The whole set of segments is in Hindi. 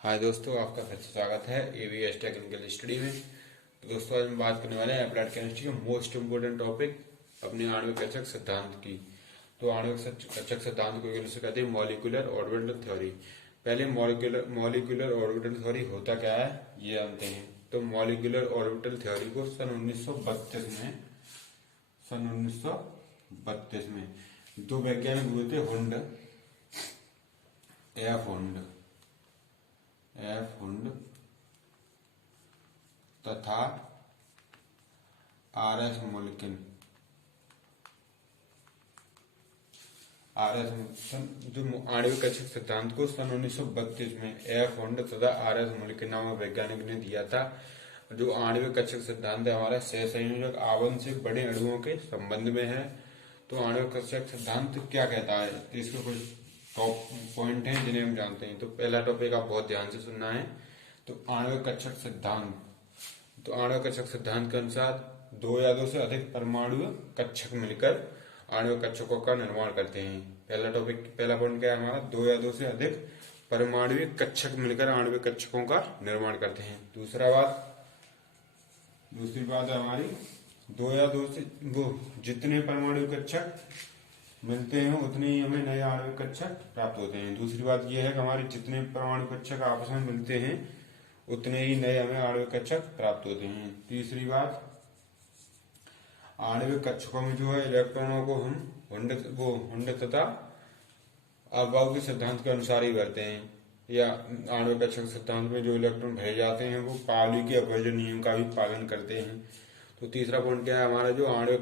हाय दोस्तों, आपका फिर से स्वागत है एवीएस टेक्निकल स्टडी में। तो दोस्तों, आज हम बात करने वाले हैं अप्लाइड केमिस्ट्री का मोस्ट इम्पोर्टेंट टॉपिक अपने आणविक कक्षक सिद्धांत की। तो आणविक कक्षक सिद्धांत को इंग्लिश में कहते हैं मॉलिक्यूलर ऑर्बिटल थ्योरी। पहले मॉलिक्यूलर ऑर्बिटल थ्योरी होता क्या है ये जानते हैं। तो मॉलिक्यूलर ऑर्बिटल थ्योरी को सन 1932 में दो वैज्ञानिक हुए थे, एफ हुंड तथा आर एस मुल्किन। जो आणविक कक्षक सिद्धांत को सन 1932 में एफ हुंड तथा आर एस मुल्किन नामक वैज्ञानिक ने दिया था। जो आणविक कक्षक सिद्धांत है हमारा सहसंयोजक आवरण से बड़े अणुओं के संबंध में है। तो आणविक कक्षक सिद्धांत क्या कहता है, इसके कुछ टॉप पॉइंट हैं जिन्हें हम जानते हैं। तो पहला टॉपिक आप बहुत ध्यान से सुनना है। तो आणविक कक्षक सिद्धांत के अनुसार दो या दो से अधिक परमाणु कक्षक मिलकर आणविक कक्षकों का निर्माण करते हैं। पहला पॉइंट क्या है हमारा, दो या दो से अधिक परमाणु कक्षक मिलकर आणविक कक्षकों का निर्माण करते हैं। दूसरी बात है हमारी, दो या दो से जितने परमाणु कक्षक मिलते हैं उतने ही हमें नए आणविक कक्षक प्राप्त होते हैं। दूसरी बात यह है कि हमारे जितने परमाणु कक्षक आपस में मिलते हैं उतने ही नए हमें आणविक कक्षक प्राप्त होते हैं। तीसरी बात, आणविक कक्षकों में जो है इलेक्ट्रॉनों को हम हुंड तथा अफबाउ के सिद्धांत के अनुसार ही भरते हैं, या आणविक कक्षक सिद्धांत में जो इलेक्ट्रॉन भरे जाते हैं वो पाउली के अपवर्जन नियम का भी पालन करते हैं। तो तीसरा पॉइंट क्या है हमारा, जो आणविक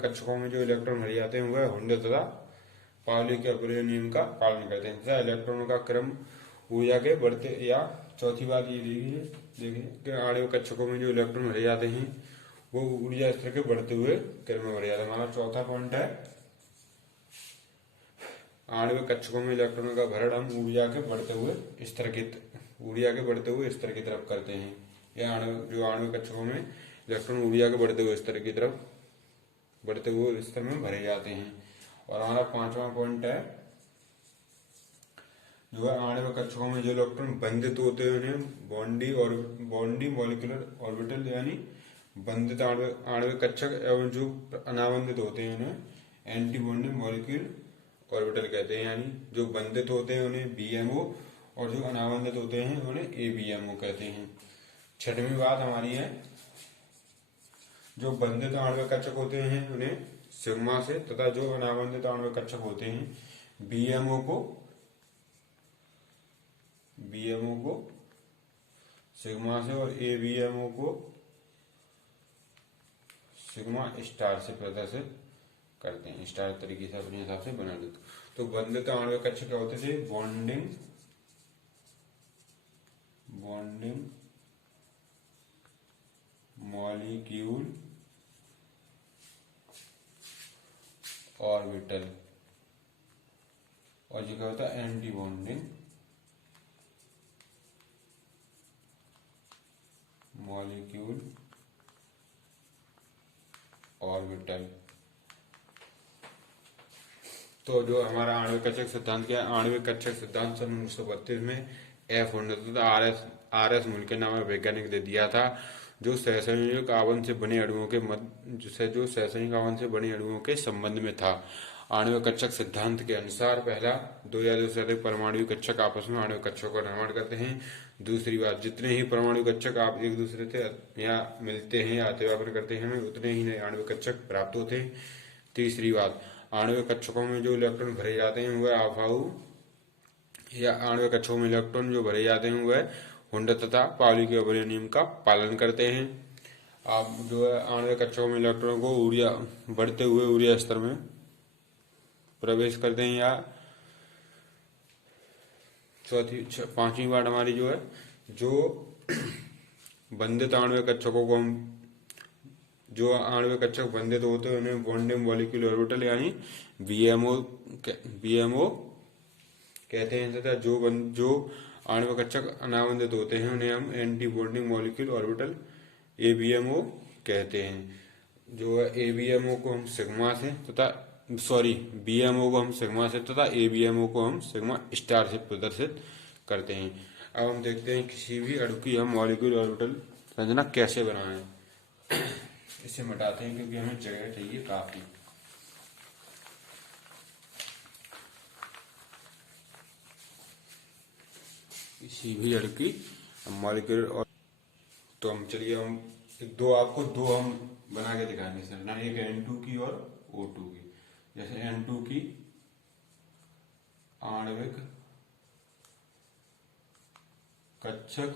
कक्षकों में जो इलेक्ट्रॉन भरे जाते हैं वह हुंड तथा पाउली के अपवर्जन नियम का पालन करते हैं तथा इलेक्ट्रॉनों का क्रम ऊर्जा के बढ़ते, या चौथी बात ये देखिए कि आणविक कक्षकों में जो इलेक्ट्रॉन भरे जाते हैं वो ऊर्जा स्तर के बढ़ते हुए क्रम में भरे जाते हैं। हमारा चौथा पॉइंट है, आणविक कक्षकों में इलेक्ट्रॉनों का भरण हम ऊर्जा के बढ़ते हुए स्तर की तरफ करते हैं। या आणविक कक्षकों में इलेक्ट्रॉन ऊर्जा के बढ़ते हुए स्तर में भरे जाते हैं। और हमारा पांचवा पॉइंट है, जो है आणविक कक्षकों में जो इलेक्ट्रॉन बंधित होते हैं उन्हें बॉन्डी मॉलिक्यूलर ऑर्बिटल यानी बंधित आणविक कक्षक, एवं जो अनाबंधित होते हैं उन्हें एंटी बॉन्डिंग मॉलिक्यूल ऑर्बिटल कहते हैं। यानी जो बंधित होते हैं उन्हें बीएमओ और जो अनाबंधित होते हैं उन्हें एबीएमओ कहते हैं। छठवीं बात हमारी है, जो बंधित आणविक कक्षक होते हैं उन्हें सिग्मा से तथा जो अनाबंधित आणविक कक्षक होते हैं बीएमओ को सिग्मा से और एबीएमओ को सिग्मा स्टार से प्रदर्शित करते हैं। स्टार तरीके से अपने हिसाब से बना देते। तो बंधित आणविक कक्षक क्या होते थे, बॉन्डिंग मॉलिक्यूल ऑर्बिटल, और ये क्या होता है, एंटी बॉन्डिंग मॉलिक्यूल ऑर्बिटल। तो जो हमारा आणविक कक्षक सिद्धांत क्या है, आणविक कक्षक सिद्धांत सन 1932 में एफ हुंड तथा आर एस मुल्किन नामक वैज्ञानिक ने दिया था। जो सहसंयोजक आवरण से बने अणुओं के संबंध में था। आणविक कक्षक सिद्धांत के अनुसार पहला, दो या दो से अधिक परमाणु कक्षक आपस में आणविक कक्षकों का निर्माण करते हैं। दूसरी बात, जितने ही परमाणु कक्षक आप एक दूसरे से या मिलते हैं या अतिव्यापन करते हैं उतने ही नए आणविक कक्षक प्राप्त होते हैं। तीसरी बात, आणविक कक्षकों में जो इलेक्ट्रॉन भरे जाते हैं वह अफबाउ, या आणविक कक्षकों में इलेक्ट्रॉन जो भरे जाते हैं वह हुंड तथा पाउली के अपवर्जन नियम का पालन करते हैं। आप जो है आणविक कक्षकों में इलेक्ट्रॉन को बढ़ते हुए ऊर्जा स्तर में प्रवेश करते हैं। या पांचवी बात हमारी जो है, जो बंधित आणविक कक्षकों को जो आणविक कक्षक बंधित होते हैं उन्हें बॉन्डिंग मॉलिक्यूल ऑर्बिटल यानी बीएमओ कहते हैं तथा जो आणविक कक्षक अनाबंधित होते हैं उन्हें हम anti bonding molecule orbital ABMO कहते हैं। जो है एबीएमओ को हम सिग्मा से तथा बीएमओ को हम सिग्मा से तथा एबीएमओ को हम सिग्मा स्टार से प्रदर्शित करते हैं। अब हम देखते हैं किसी भी अणु की हम मॉलिक्यूलर ऑर्बिटल संरचना कैसे बनाएं। इसे मिटाते हैं क्योंकि हमें जगह चाहिए काफी। किसी भी अणु की मॉलिक्यूलर, तो हम चलिए हम आपको दो हम बना के दिखाएंगे संरचना, एक N2 की और O2 की। जैसे N2 की आणविक कक्षक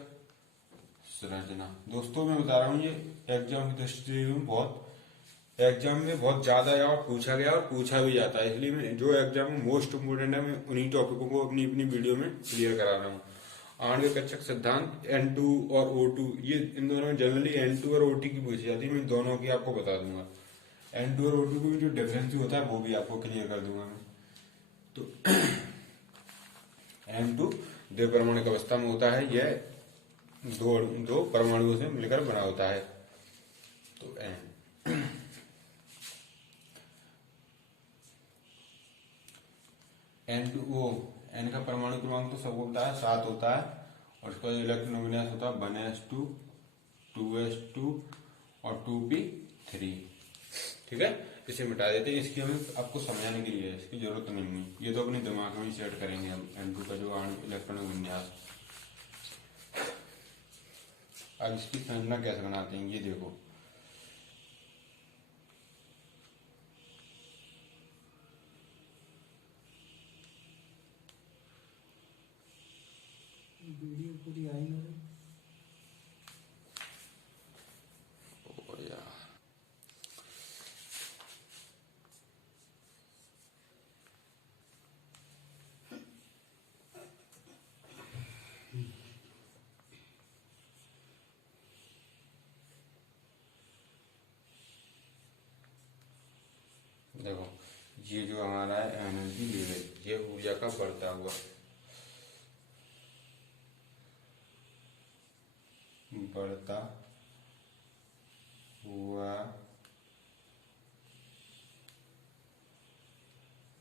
संरचना। दोस्तों मैं बता रहा हूँ ये एग्जाम की दृष्टि में एग्जाम में बहुत ज्यादा या पूछा गया और पूछा भी जाता है, इसलिए मैं जो एग्जाम में मोस्ट इम्पोर्टेंट है मैं उन्हीं टॉपिकों को अपनी अपनी वीडियो में क्लियर करा रहा हूँ। आणविक कक्षक सिद्धांत N2 और O2, ये इन दोनों में जनरली N2 और O2 की पूछी जाती है, मैं दोनों की आपको बता दूंगा। N2 और O2 की जो डिफरेंस होता है वो भी आपको क्लियर कर दूंगा मैं। तो N2 द्वि परमाणु अवस्था में होता है, यह दो परमाणुओं से मिलकर बना होता है। तो N2O, N का परमाणु क्रमांक तो सबको होता है 7 होता है, और इसका इलेक्ट्रॉन विन्यास होता है 1s2, 2s2 और 2p3। ठीक है, इसे मिटा देते हैं। इसकी हमें आपको समझाने के लिए इसकी जरूरत नहीं है, ये तो अपने दिमाग में ही सेट करेंगे हम N2 का जो इलेक्ट्रॉन विन्यास। अब इसकी संरचना कैसे बनाते हैं ये देखो। वीडियो पूरी आई ना देखो, ये जो हमारा है एनर्जी लेवल, ये ऊर्जा का बढ़ता हुआ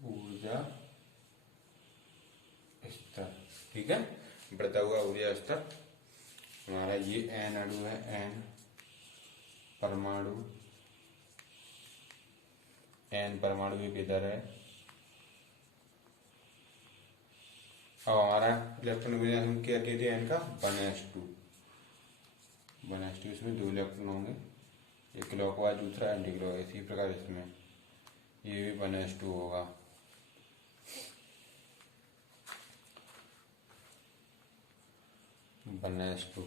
ऊर्जा स्तर। ठीक है, बढ़ता हुआ ऊर्जा स्तर हमारा ये एन अणु है, एन परमाणु, एन परमाणु एक इधर है। अब हमारा इलेक्ट्रॉन विन्यास हम क्या कहते हैं, एन का 1s2, इसमें 2 इलेक्ट्रॉन होंगे, एक क्लॉकवाइज दूसरा एंटी क्लॉकवाइज। इसी प्रकार इसमें ये भी 1s2 होगा।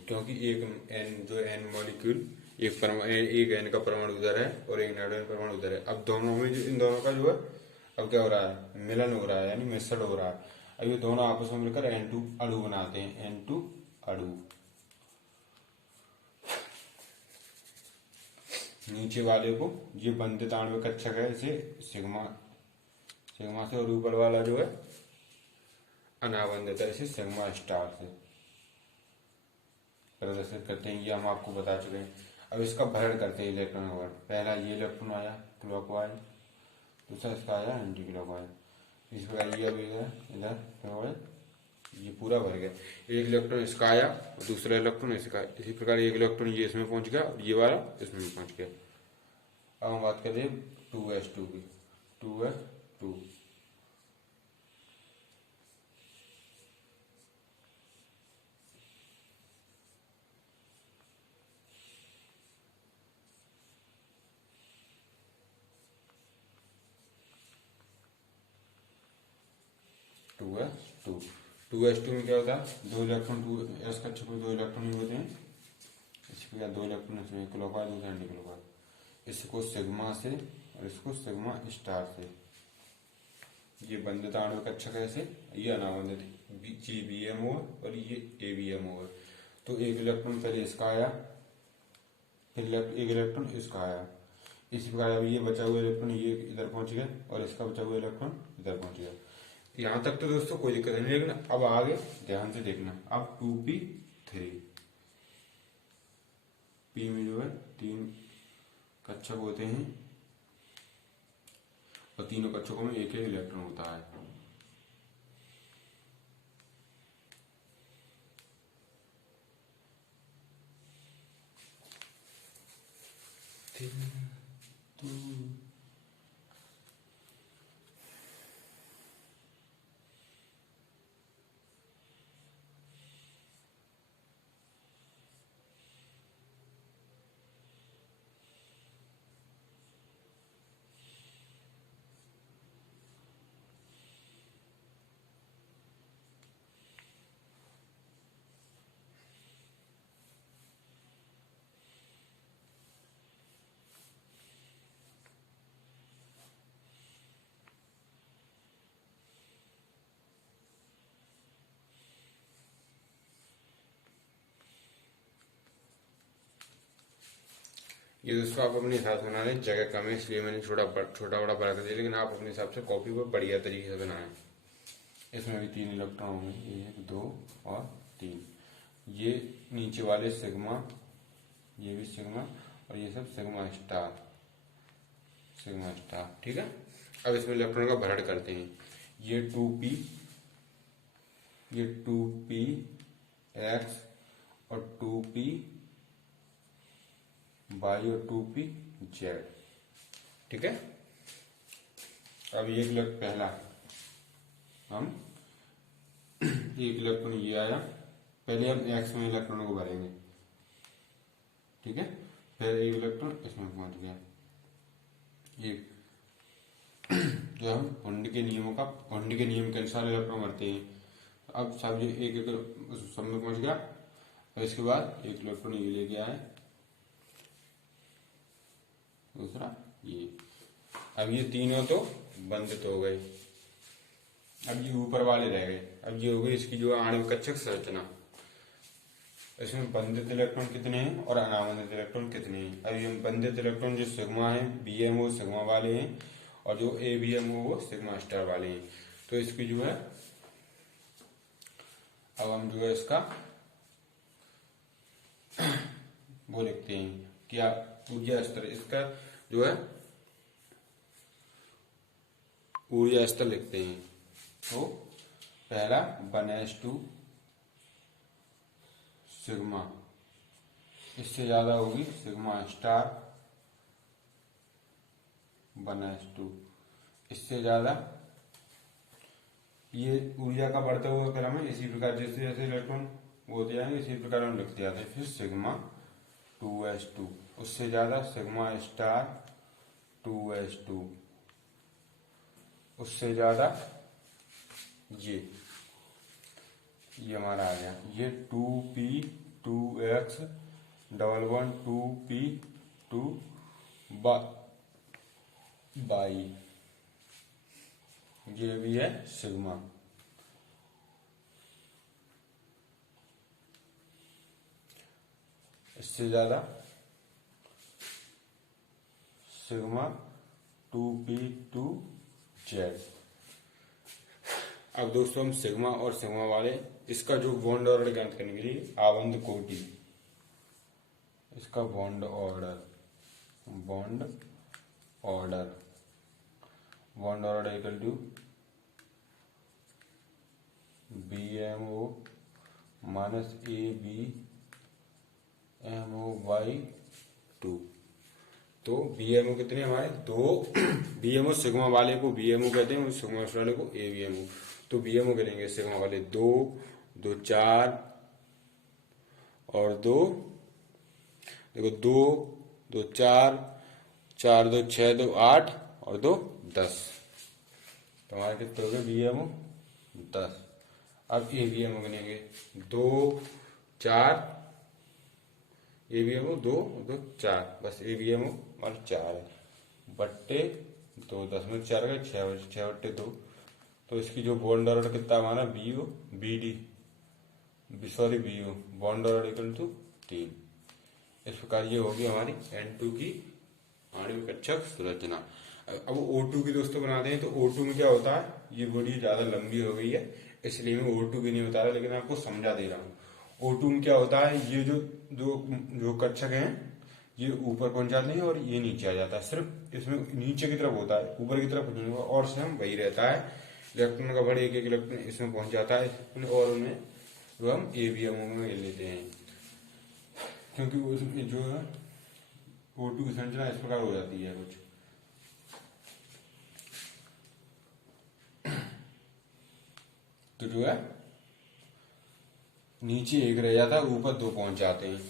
क्योंकि एक एन जो एन मॉलिक्यूल एक एन का परमाणु उधर है और एक नाइट्रोजन परमाणु उधर है। अब दोनों में इन दोनों का जो है अब क्या हो रहा है, मिलन हो रहा है, यानी मिश्रण हो रहा है। अब ये दोनों आपस में मिलकर N2 अणु बनाते हैं, N2 अणु। नीचे वाले को ये बंधित आणविक कक्षक है, इसे सिग्मा से, और ऊपर वाला जो है अनाबंधित है, इसे सिग्मा स्टार से प्रदर्शित करते हैं। ये हम आपको बता चुके हैं। अब इसका भरण करते हैं इलेक्ट्रॉन का। पहला ये इलेक्ट्रॉन आया क्लॉकवाइज, दूसरा इसका आया एंटी क्लॉकवाइज। इस प्रकार ये अभी इधर क्लॉकवाइज, ये पूरा भर गया। एक इलेक्ट्रॉन इसका आया और दूसरा इलेक्ट्रॉन इसका। इसी प्रकार एक इलेक्ट्रॉन ये इसमें पहुंच गया और ये वाला इसमें भी पहुंच गया। अब हम बात करें 2s2 की। 2s2 2s2 में क्या होता है, 2 इलेक्ट्रॉन, 2s कक्षक में 2 इलेक्ट्रॉन ही होते हैं। इसके बाद 2 इलेक्ट्रॉन इसमें क्लॉकवाइज दूसरा एंटी क्लॉकवाइज। इसको सिग्मा से और इसको सिग्मा स्टार से। ये बंधित आणविक कक्षक है, ऐसे ये अनाबंधित GBM और ये ABM। तो एक इलेक्ट्रॉन पहले इसका आया, फिर एक इलेक्ट्रॉन इसका आया। इसी प्रकार ये बचा हुआ इलेक्ट्रॉन ये इधर पहुंच गया और इसका बचा हुआ इलेक्ट्रॉन इधर पहुंच गया। यहाँ तक तो दोस्तों कोई दिक्कत नहीं, लेकिन अब आगे ध्यान से देखना। अब 2p3, p में जो है 3 कक्षक होते हैं और तीनों कक्षकों में एक एक इलेक्ट्रॉन होता है। तो ये दोस्तों आप अपने हिसाब से बना लें, जगह कम है इसलिए मैंने छोटा बड़ा बना कर दिया, लेकिन आप अपने हिसाब से कॉपी पर बढ़िया तरीके से बनाएं। इसमें भी 3 इलेक्ट्रॉन होंगे, 1 2 और 3। ये नीचे वाले सिग्मा, ये भी सिग्मा, और ये सब सिग्मा स्टार, ठीक है। अब इसमें इलेक्ट्रॉन का भरण करते हैं। ये 2p, ये 2p x और 2p y और 2p z, ठीक है। अब ये पहला हम एक इलेक्ट्रॉन ये आया, पहले हम x में इलेक्ट्रॉनों को भरेंगे, ठीक है। फिर एक इलेक्ट्रॉन इसमें पहुंच गया, एक जो हम हुंड के नियम के अनुसार इलेक्ट्रॉन भरते हैं। अब सब ये एक सब में पहुंच गया, और इसके बाद एक इलेक्ट्रॉन ये लेके आए, दूसरा ये। अब ये तीनों तो बंधित हो गए, अब ये ऊपर वाले रह गए। अब ये हो गई इसकी जो आणविक कक्षक संरचना। इसमें बंधित इलेक्ट्रॉन कितने हैं और अनाबंधित इलेक्ट्रॉन कितने हैं। अब ये बंधित इलेक्ट्रॉन जो सिग्मा है, बीएम वो सिग्मा वाले हैं, और जो एबीएम वो सिग्मा स्टार वाले हैं। तो इसकी जो है, अब हम जो है इसका वो लिखते हैं, क्या ऊर्जा स्तर, इसका जो है ऊर्जा स्तर लिखते हैं। तो पहला 1s2 सिग्मा, इससे ज्यादा होगी सिग्मा स्टार 1s2, इससे ज्यादा ये ऊर्जा का बढ़ता हुआ क्रम है। इसी प्रकार जैसे जैसे इलेक्ट्रॉन होते जाएंगे इसी प्रकार हम लिखते जाते हैं। फिर सिग्मा 2s2, उससे ज्यादा सिग्मा स्टार 2s2, उससे ज्यादा ये हमारा आ गया, ये 2p 2x 11 2p 2 y, ये भी है सिग्मा। इससे ज्यादा सिग्मा 2p2z। अब दोस्तों हम सिग्मा और सिग्मा वाले इसका जो बॉन्ड ऑर्डर ज्ञात करने के लिए आबंध कोटि, इसका bond order equal to BMO minus ABMO/2। तो BMO कितने हमारे दो, BMO सिग्मा वाले को BMO कहते हैं, सिग्मा वाले को ABMO। तो BMO करेंगे सिग्मा वाले 2 2 4 और 2, देखो 2 2 4 4 2 6 2 8 और 2 10। तो हमारे कितने हो गए BMO 10। अब ABMO बनेंगे 2 4, ABMO 2 2 4, बस ABMO और 4 बट्टे 2, 10 में 4 गए 6 बट्टे 2। तो इसकी जो बॉन्ड ऑर्डर कितना हमारा BO bond order equal to 3। इस प्रकार ये होगी हमारी N2 की आणविक कक्षक संरचना। अब O2 की दोस्तों बनाते हैं। तो O2 में क्या होता है, ये बॉडी ज्यादा लंबी हो गई है इसलिए मैं O2 की नहीं बता रहा, लेकिन आपको समझा दे रहा हूँ। O2 में क्या होता है, ये जो कक्षक हैं ये ऊपर पहुंच जाते हैं और ये नीचे आ जाता है। सिर्फ इसमें नीचे की तरफ होता है, ऊपर की तरफ नहीं होगा, और स्वयं वही रहता है। इलेक्ट्रॉन का बड़े एक इलेक्ट्रॉन इसमें पहुंच जाता है और उन्हें जो हम ABMO में ले लेते हैं, क्योंकि उसमें जो है O2 की संरचना इस प्रकार हो जाती है कुछ। तो जो है नीचे एक रह जाता है, ऊपर दो पहुंच जाते हैं।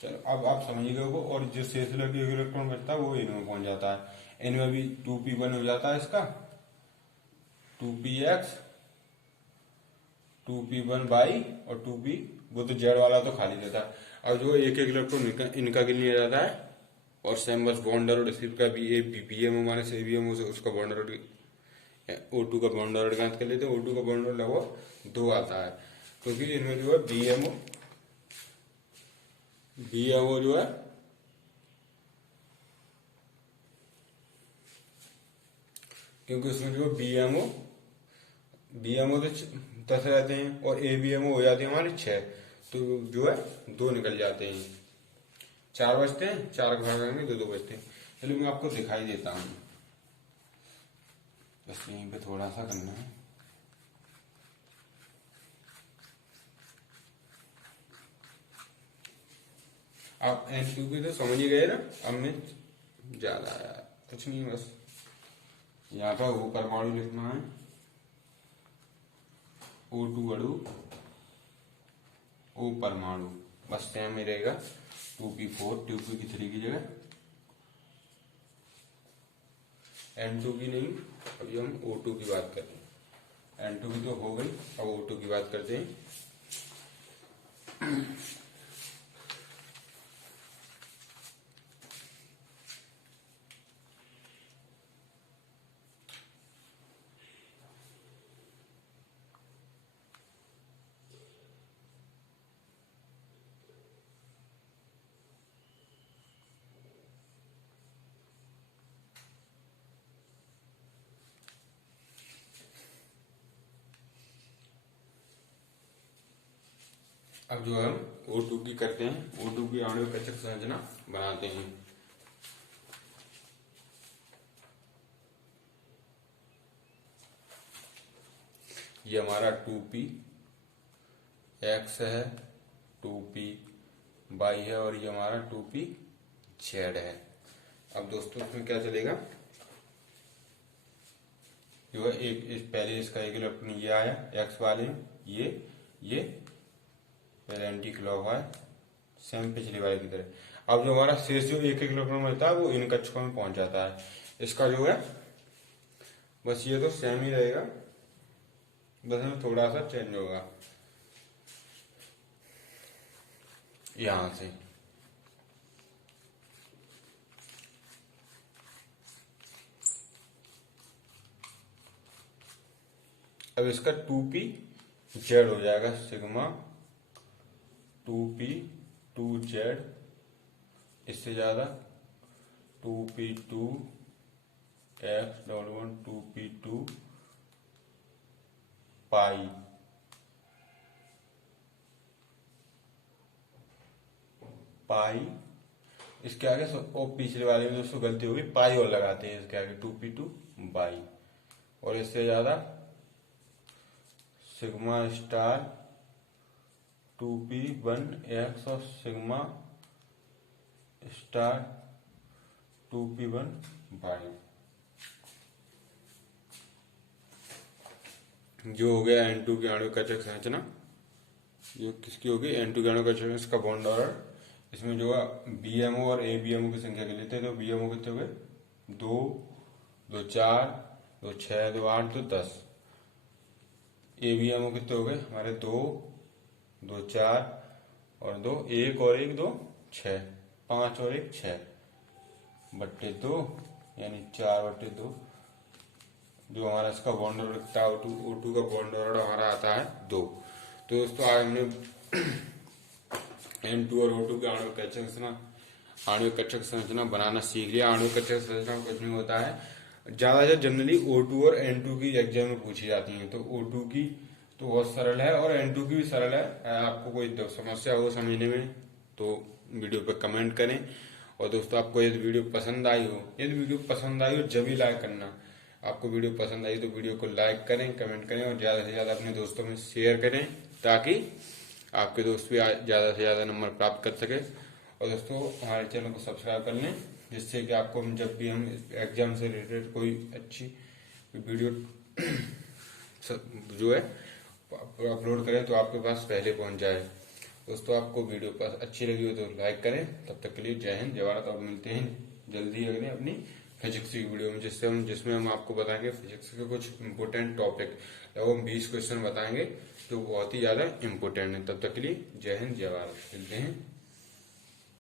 चलो अब आप समझिएगा वो, और जो शेष लगे इलेक्ट्रॉन बचता है वो इनमें पहुंच जाता है। इनमें भी 2p1 हो जाता है इसका, 2px, 2p1 बाई और 2p, वो तो जेड वाला तो खाली रहता है। अब जो एक एक इलेक्ट्रॉन इनका गिन लिया जाता है और सेम बस बॉन्ड और इसी का भी ए बीपीएम माने से एबीएम उसका बॉन्ड O2 का बॉन्ड और ज्ञात कर लेते हैं। O2 का बॉन्ड और लगभग 2 आता है, क्योंकि इनमें जो है बीएमओ जो है क्योंकि उसमें जो बीएमओ तो 10 रहते हैं और एबीएमओ हो जाते हैं हमारे 6, तो जो है 2 निकल जाते हैं, 4 बचते हैं, 4 का भाग करेंगे 2 बचते हैं। चलिए मैं आपको दिखाई देता हूँ, बस यहीं पे थोड़ा सा करना है। आप N2 तो समझ ही गए ना, अब मैं ज्यादा आया कुछ नहीं, बस यहाँ पर वो परमाणु लिखना है, O2 अणु, O परमाणु, बस सेम ही रहेगा, 2p4 2p3 की जगह, N2 की नहीं। अभी हम O2 की बात करते हैं, N2 की तो हो गई, अब O2 की बात करते हैं। अब जो हम O2 की करते हैं, O2 की आणविक कक्षक संरचना बनाते हैं। ये हमारा 2p x है, 2p y है और ये हमारा 2p z है। अब दोस्तों इसमें क्या चलेगा, जो है एक पहले इसका एक इलेक्ट्रॉन ये आया x वाले, ये फिर एंटी क्लॉकवाइज सेम पिछली वाले की तरह। अब जो हमारा शेष जो एक एक इलेक्ट्रॉन रहता है वो इन कक्षकों में पहुंच जाता है। इसका जो है बस ये तो सेम ही रहेगा, बस में थोड़ा सा चेंज होगा यहां से। अब इसका 2p z हो जाएगा, सिग्मा 2p 2z, इससे ज्यादा 2p2 x डबल 2p2 पाई इसके आगे और पिछले वाले में दोस्तों गलती होगी, पाई और लगाते हैं इसके आगे 2p2 बाई, और इससे ज्यादा सिग्मा स्टार 2p1 x और सिग्मा स्टार 2p1 बाई। जो हो गया N2 की आणविक कक्षक संरचना, जो किसकी होगी N2 की आणविक कक्षक, इसका बॉन्ड ऑर्डर, इसमें जो है BMO और ABMO की संख्या के लेते हैं, तो BMO कितने हो गए 2 2 4 2 6 2 8 2 10। ABMO कितने हो गए हमारे 2 2 4 और 2 1 और 1 2 6, 5 और 1 6 बट्टे 2 यानी 4/2। जो हमारा इसका बॉन्ड ऑर्डर दिखता है O2 का बॉन्ड ऑर्डर हमारा आता है 2। तो दोस्तों आज हमने N2 और O2 के आणविक कक्षक संरचना बनाना सीख लिया। आणविक कक्षक संरचना कुछ नहीं होता है, ज्यादा से जनरली O2 और N2 की एग्जाम में पूछी जाती है, तो O2 की तो बहुत सरल है और N2 की भी सरल है। आपको कोई समस्या हो समझने में तो वीडियो पे कमेंट करें। और दोस्तों आपको यदि वीडियो पसंद आई हो जब ही लाइक करना। आपको वीडियो पसंद आई तो वीडियो को लाइक करें, कमेंट करें और ज्यादा से ज्यादा अपने दोस्तों में शेयर करें, ताकि आपके दोस्त भी ज्यादा से ज्यादा नंबर प्राप्त कर सके और दोस्तों हमारे चैनल को सब्सक्राइब कर लें, जिससे कि आपको जब भी हम एग्जाम से रिलेटेड कोई अच्छी वीडियो जो है अपलोड करें तो आपके पास पहले पहुंच जाए। दोस्तों आपको वीडियो पर अच्छी लगी हो तो लाइक करें। तब तक के लिए जय हिंद, जय भारत। और मिलते हैं जल्दी अगले अपनी फिजिक्स की वीडियो में, जिसमें हम आपको बताएंगे फिजिक्स के कुछ इंपोर्टेंट टॉपिक, लगभग 20 क्वेश्चन बताएंगे जो बहुत ही ज्यादा इंपोर्टेंट है। तब तक के लिए जय हिंद, जय भारत। मिलते हैं।